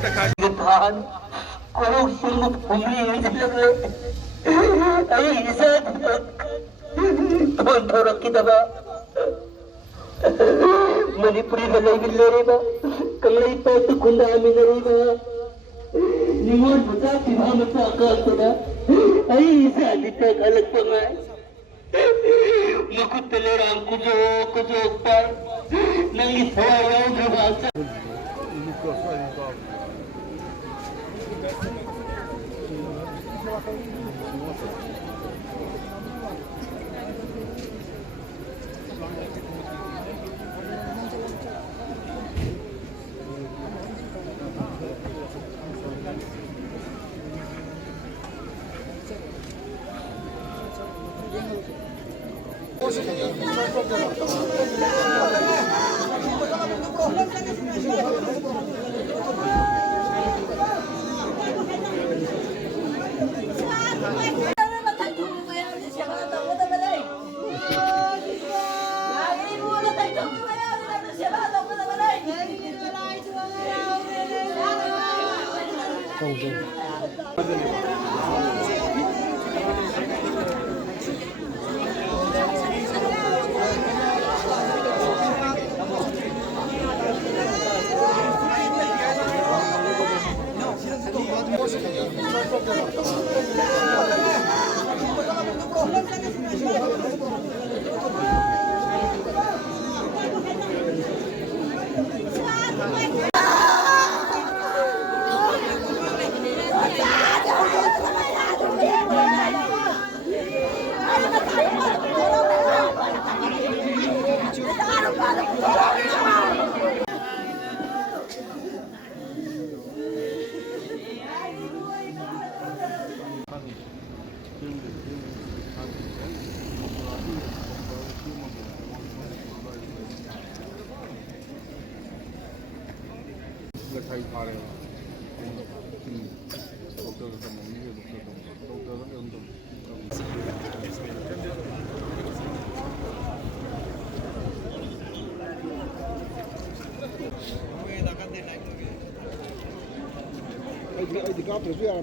धान को सिंह भूमि लगले आई इज्जत तो थोड़ा की दबा मणिपुरी गलाई बिल्ले रे बा कमलाई पे तो खुंदा आमी रे बा निमोन बता पिवा मत आकाश तोड़ा आई इज्जत इतना गलत पंगा मुकुटले राम कुजो पर नंगी थोड़ा राव घबासा थई खा रहे हो डॉक्टर का मम्मी के डॉक्टर का एकदम I think after we are